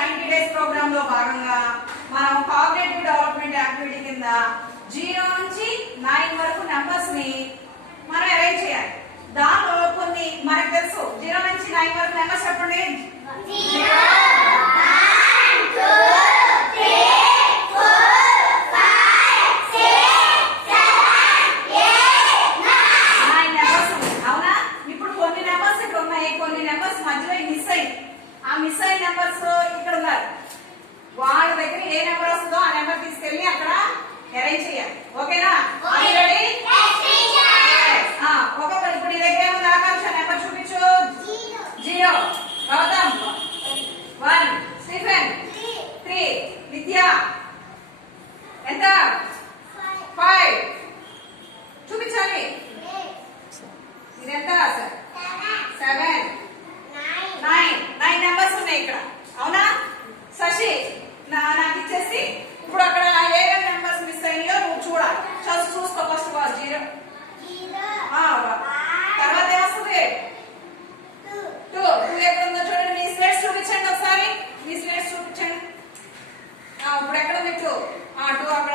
90 days programme లో భాగంగా మనం కాగ్నిటివ్ డెవలప్మెంట్ యాక్టివిటీ కింద 0 నుంచి 9 వరకు నంబర్స్ ని మనం అరేంజ్ చేయాలి. దానిలో కొన్ని మనకు తెలుసు. 0 నుంచి 9 వరకు నంబర్స్ చెప్పండి. 9 నెంబర్స్ ఉన్నాయి. అవునా? ఇప్పుడు కొన్ని నెంబర్స్ ఇక్కడ ఉన్నాయి, కొన్ని నెంబర్స్ మధ్యలో మిస్ అయ్యి, ఆ మిస్ అయిన నెంబర్స్ ఇక్కడ ఉన్నారు. వాళ్ళ దగ్గర ఏ నెంబర్ వస్తుందో ఆ నెంబర్ తీసుకెళ్ళి అక్కడ అరేంజ్ చేయాలి. ఓకేనా? రెడీ? ఒక్కొక్క ఇప్పుడు నీ దగ్గర ఏముంది? ఆకాంక్ష నెంబర్ చూపించు. 0, గౌతమ్ 1, స్టీఫెన్ 3, విద్య ఎంత? 5 చూపించాలి. ఇదెంత? 7, 9 నెంబర్స్ ఉన్నాయి ఇక్కడ. అవునా? శశి నాకు ఇచ్చేసి ఇప్పుడు అక్కడ ఏమేమి నెంబర్స్ మిస్ అయినాయో నువ్వు చూడాలి. చూసుకో. ఫస్ట్ 0 తర్వాత ఏమొస్తుంది? 2 ఎక్కడ ఉందో చూడండి. మీ స్లేట్స్ చూపించండి ఒకసారి. మీ స్లేట్స్ చూపించండి. ఇప్పుడు ఎక్కడ ఉంది 2 అక్కడ